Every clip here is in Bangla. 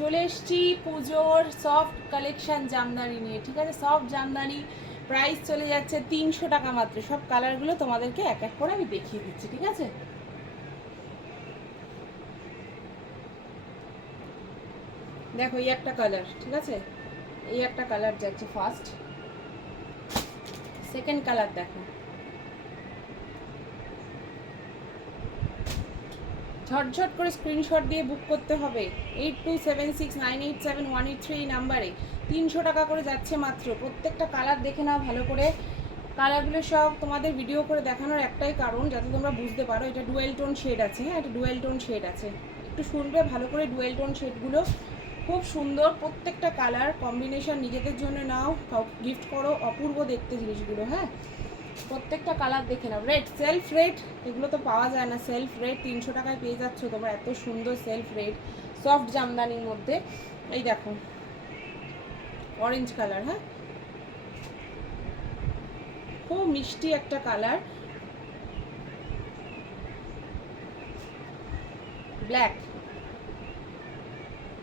চলে এসছি পুজোর সফট কালেকশন জামদানি নিয়ে, ঠিক আছে। সফট জামদানি প্রাইস চলে যাচ্ছে 300 টাকা মাত্র। সব কালারগুলো তোমাদেরকে এক এক করে আমি দেখিয়ে দিচ্ছি, ঠিক আছে। দেখো এই একটা কালার, ঠিক আছে, এই একটা কালার যাচ্ছে ফার্স্ট। সেকেন্ড কালার দেখো, ঝটঝট করে স্ক্রিনশট দিয়ে বুক করতে হবে। 8276987183 এই নাম্বারে 300 টাকা করে যাচ্ছে মাত্র। প্রত্যেকটা কালার দেখে নাও ভালো করে। কালারগুলো সব তোমাদের ভিডিও করে দেখানোর একটাই কারণ, যাতে তোমরা বুঝতে পারো এটা ডুয়েল টোন শেড আছে। হ্যাঁ, এটা ডুয়েল টোন শেড আছে, একটু শুনবে ভালো করে। ডুয়েল টোন শেডগুলো খুব সুন্দর, প্রত্যেকটা কালার কম্বিনেশন নিজেদের জন্য নাও, গিফট করো, অপূর্ব দেখতে জিনিসগুলো। হ্যাঁ, প্রত্যেকটা কালার দেখে নাও। রেড, সেলফ রেড, এগুলো তো পাওয়া যায় না। সেলফ রেড 300 টাকায় পেয়ে যাচ্ছ তোমরা, এত সুন্দর সেলফ রেড সফট জামদানির মধ্যে। এই দেখো অরেঞ্জ কালার, হ্যাঁ, খুব মিষ্টি একটা কালার। ব্ল্যাক,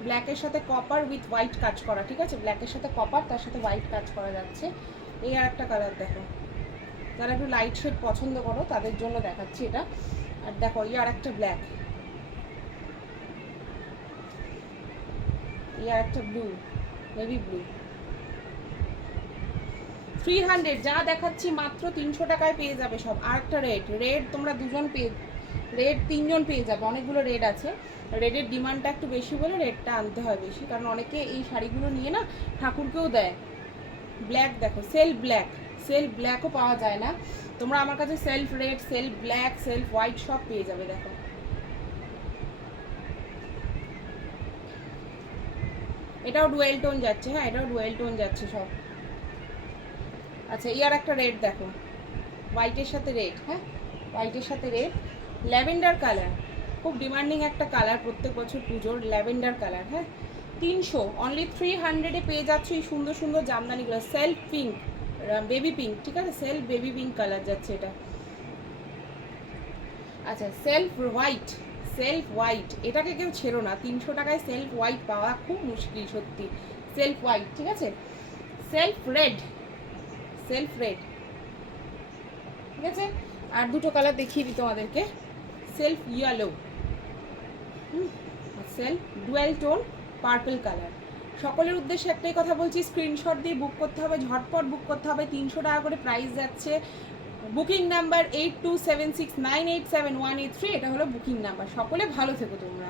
ব্ল্যাকের সাথে কপার উইথ হোয়াইট কাজ করা, ঠিক আছে। ব্ল্যাকের সাথে কপার, তার সাথে হোয়াইট কাজ করা যাচ্ছে। এই আর একটা কালার দেখো, যারা একটু লাইট শেড পছন্দ করো তাদের জন্য দেখাচ্ছি এটা। আর দেখো এই আর একটা ব্ল্যাক, এই আর একটা ব্লু, নেভি ব্লু। 300, যা দেখাচ্ছি মাত্র 300 টাকায় পেয়ে যাবে সব। আর একটা রেড, রেড তোমরা দুজন পেয়ে, রেড 3জন পেয়ে যাবে। অনেকগুলো রেড আছে, রেডের ডিমান্ডটা একটু বেশি বলে রেডটা আনতে হয় বেশি, কারণ অনেকে এই শাড়িগুলো নিয়ে না ঠাকুরকেও দেয়। ব্ল্যাক দেখো, সেলফ ব্ল্যাক, সেলফ ব্ল্যাকও পাওয়া যায় না। তোমরা আমার কাছে self red, self black, self white সব পেয়ে যাবে। দেখো এটাও ডুয়েল টোন যাচ্ছে। হ্যাঁ, এটাও ডুয়েল টোন যাচ্ছে সব। আচ্ছা, এই আর একটা রেড দেখো, হোয়াইটের সাথে রেড। হ্যাঁ, হোয়াইটের সাথে রেড, ল্যাভেন্ডার কালার, খুব ডিমান্ডিং একটা কালার প্রত্যেক বছর পুজোর, ল্যাভেন্ডার কালার। হ্যাঁ, 300, অনলি 300-এ পেয়ে যাচ্ছ এই সুন্দর সুন্দর জামদানিগুলো। সেলফ পিঙ্ক, বেবি পিঙ্ক, ঠিক আছে, সেলফ বেবি পিঙ্ক কালার যাচ্ছে এটা। আচ্ছা, সেলফ হোয়াইট, সেলফ হোয়াইট, এটাকে কেউ ছেড়ো না। 300 টাকায় সেলফ হোয়াইট পাওয়া খুব মুশকিল সত্যি। সেলফ হোয়াইট, ঠিক আছে। সেলফ রেড, সেলফ রেড, ঠিক আছে। আর দুটো কালার দেখিয়ে দিই তোমাদেরকে। Self yellow, self dual tone purple colour. সকলের উদ্দেশ্যে একটাই কথা বলছি, স্ক্রিনশট দিয়ে বুক করতে হবে, ঝটপট বুক করতে হবে। 300 টাকা করে প্রাইস যাচ্ছে। বুকিং নাম্বার 8276987183, এটা হলো বুকিং নাম্বার। সকলে ভালো থেকো তোমরা।